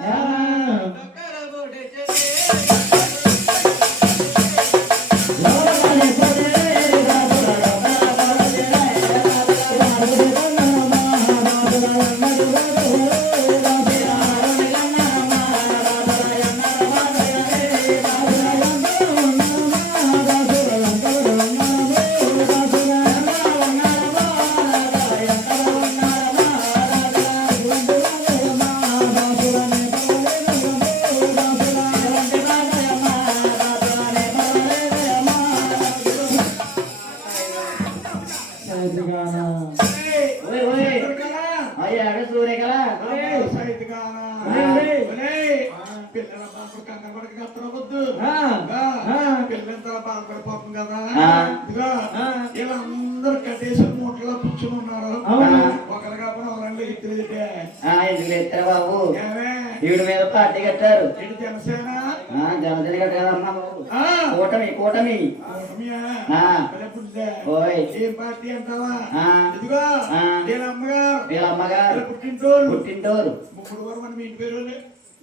Yeah. పిల్లల బాబు కంగారు ఆ. పిల్లలంతా బాధపడిపోతుంది కదా. ఇదిగో ఆ. వీళ్ళందరూ కట్టేసిన మూటలో కూర్చుని ఉన్నారు. ఒకరు కాకుండా ఒకళ్ళు ఇద్దరు ఎందుకు లేస్తారు బాబు. ఈవిడ మీద పార్టీ కట్టారు. జనసేన? జనసేన కట్టారమ్మా. కూటమి కూటమి. పార్టీ అంటావా. ఇదిగో. నేను అమ్మగారు వీళ్ళ అమ్మగారు వీళ్ళ పుట్టింటోళ్ళు పుట్టింటోరు ముగ్గురు మన మీ ఇంటి పేరు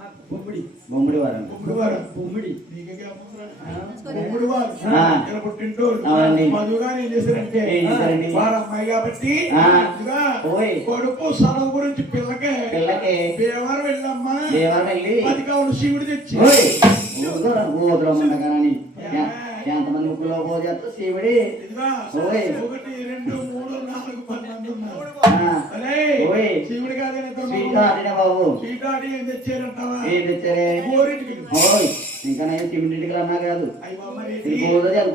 బొమ్మిడి. బొమ్మిడి. వారు వారు బొమ్మిడి వారు ఏం చేశారంటే? వారు అమ్మాయి కాబట్టి. కొడుకు స్థలం గురించి పిల్లకే పిల్లకి. దేవారు వెళ్ళమ్మా. దేవారం వెళ్ళి అది కావును శివుడు తెచ్చి. ఎంతమంది శివుడి. ఒకటి రెండు మూడు నాలుగు పది మంది ఉన్నారు. శివుడు కాదని బాబు. స్వీట్ ఆడి ఏం తెచ్చారే ఓయ్ ఇంకా నేను అన్నా కాదు. ఇది అది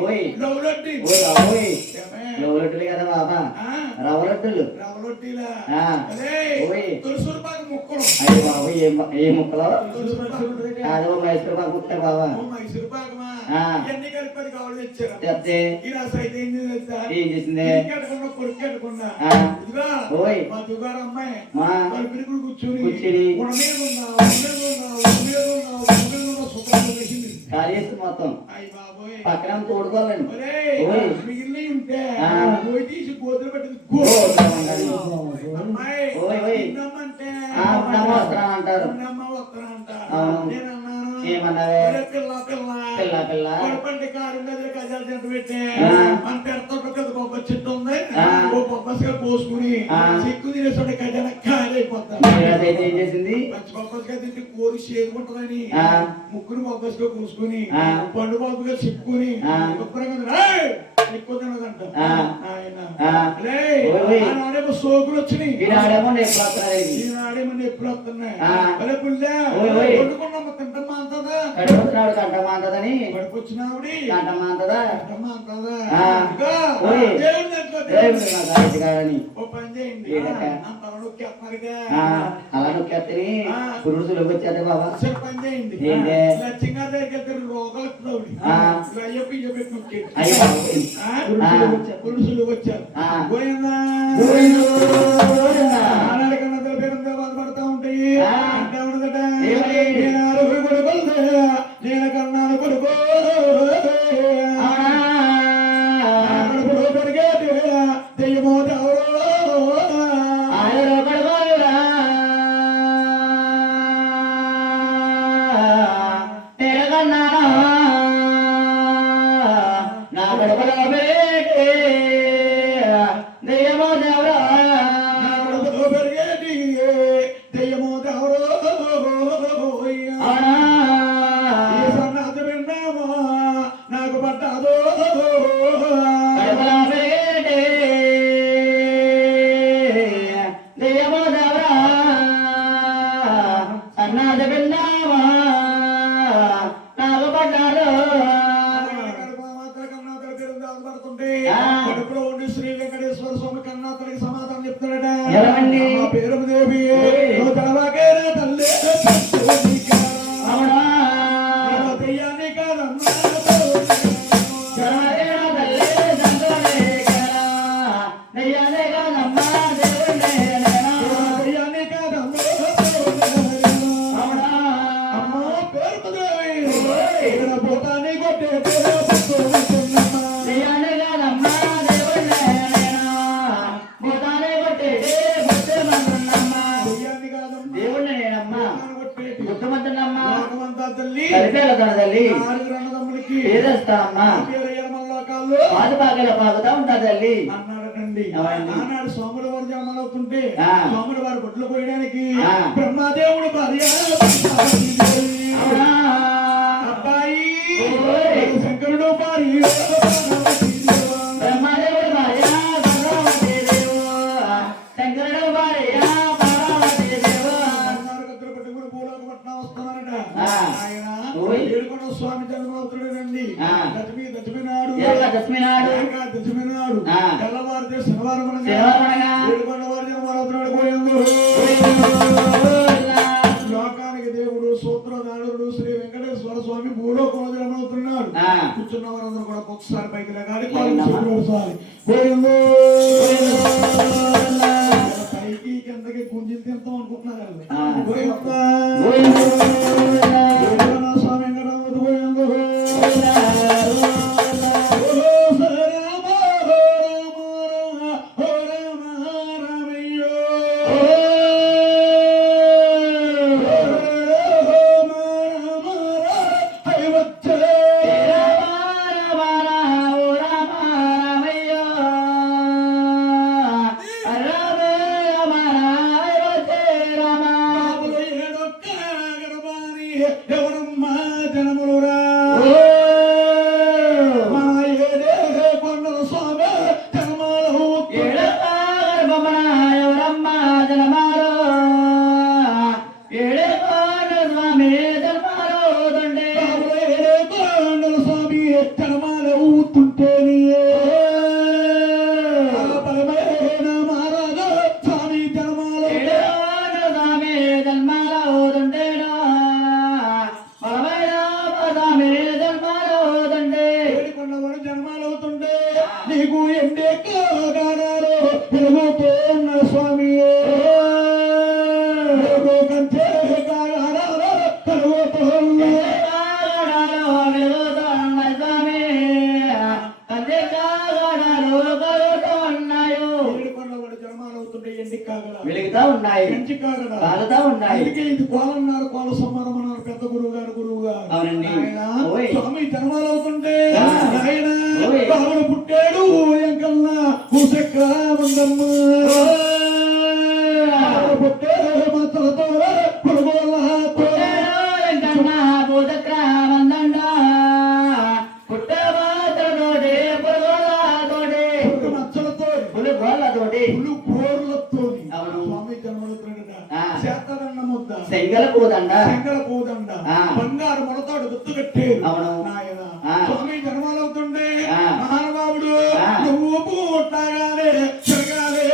ఓయ్. ఓయ్ ఏమే? రవ్వలొట్టులు కదా బాబా? రవ్వలొట్టులు. ఓయ్. అయ్యి బాబు ఏ ముక్కలో అదో మైసూర్ పాకు ముక్క బాబా. ఎన్ని కలిపి కావాలి ఈ రాసు అయితే ఏం చేసింది? కొడుకు కట్టుకున్నా. ఇదిగో. మా దుగారు అమ్మాయి. వాళ్ళ పిలుపులు కూర్చొని. ఉన్న మీద ఉన్నా ఉన్న మీద ఉన్నా ఉన్న మీద ఉన్నా సుఖంగా వేసింది ఖాళీ చేసి మొత్తం. పక్కన తోడుకోవాలండి. ఉంటే. పోయి తీసి గోతులు అంటారు. నేను ఏమన్నావే? పిల్ల పిల్ల పిల్ల, పిల్ల. కొడపంటి కారు దగ్గర గజాలు చెట్టు పెట్టి ఆ. మన పెడతా పెద్ద బొబ్బ చెట్టు ఉంది ఆ. ఓ బొబ్బసిగా కోసుకుని ఆ. చిక్కు గజాల ఆ. ఆయన. ఆ. రేయ్, ఓయ్, ఓయ్. ఆనాడేమో సోకులు వచ్చినాయి ఈనాడేమో ఎప్పుడు ఈనాడేమో వస్తున్నాయి. వండుకున్నాము తింటమ్మా అంతదా కడుపుతున్నాడు కంట మాంతదని. పడిపోచ్చినావిడి కంట మాంతదా? తింటమ్మా అంతదా. దేవుడి కాదని ఓ పని చేయండి. అలా నొక్కేత్తని ఆ. పురుడు సులువు వచ్చేది బాబా ఏంటి? లక్ష్యంగా దగ్గరికి వెళ్తే నా తల్లి ఉంటా అన్నాడటండి. ఆనాడు సోముల వారు జన్మలవుతుంటే ఆ. సోముల వారు గుడ్లు పోయడానికి. బ్రహ్మదేవుడు భార్య కూర్చున్న వారందరూ కూడా ఒక్కసారి పైకి లేగాలి ఎవడమ్మా జనములురా. నీటి కోలన్నారు కోల సమ్మానం అన్నారు. పెద్ద గురువు గారు గురువు గారు. స్వామి జన్మాలు అవుతుంటే ఆయన పుట్టాడు ఎంకల్లా కుసెక్క ఉందమ్మా పెట్టారు తొమ్మిది జన్మలు అవుతుంటే మహానుభావుడు నువ్వు పుట్టగానే చెరగాలే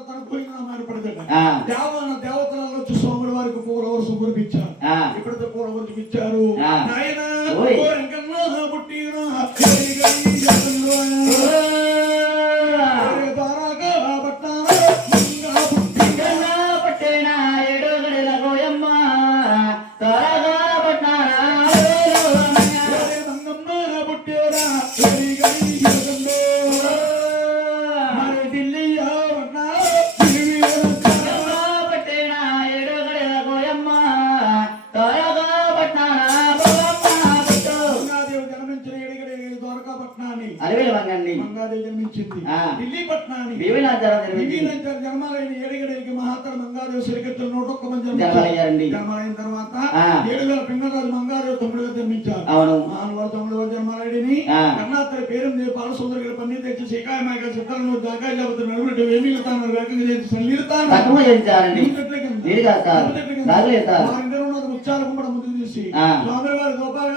తన భోజనం ఏర్పడతాడు దేవాన దేవతలలో వచ్చి స్వాముల వారికి పూల వరుస కురిపించారు ఇక్కడితో పూల ఇచ్చారు. మంగారు సిరికెత్తల నూట ఒక్క మంది జన్మలయ్యారండి జన్మలైన తర్వాత ఏడు వేల పింగళరాజు మంగారు తొమ్మిది వేలు జన్మించారు. అవును. మానవాడు తొమ్మిదవ జన్మలాడిని కర్ణాత్రి పేరు దీపాల సుందర గారి పని తెచ్చి శ్రీకాయమాయ గారి చిత్రాలను దాకా లేకపోతే నలుగురు ఏమీ తాను వేగంగా చేసి సల్లిడతాను వారిందరూ ఉచ్చాలకు ముందు తీసి. స్వామి వారి గోపాల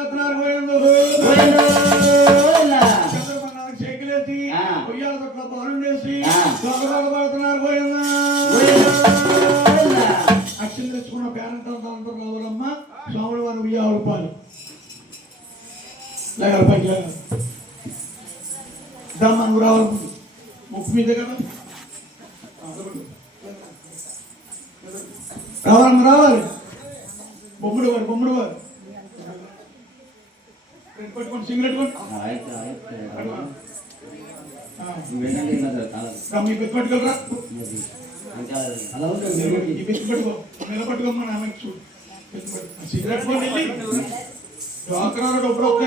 రావాలమ్మ రావాలి. బొమ్ముడు వాడు బొమ్ముడు వాడు. పెట్టుకోండి సింగరెట్ పెట్టుకోండి. పెట్టుకోరా సిగరెట్ పోండి డాక్టర్ డబ్బులు ఒక్క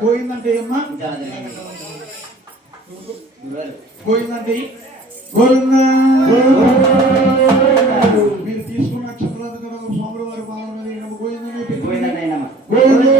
పోయిందంటే అమ్మా పోయిందంటే మీరు తీసుకున్న నక్షత్రాలు కూడా స్వాముల వారి పాలన పోయిందని పోయిందండి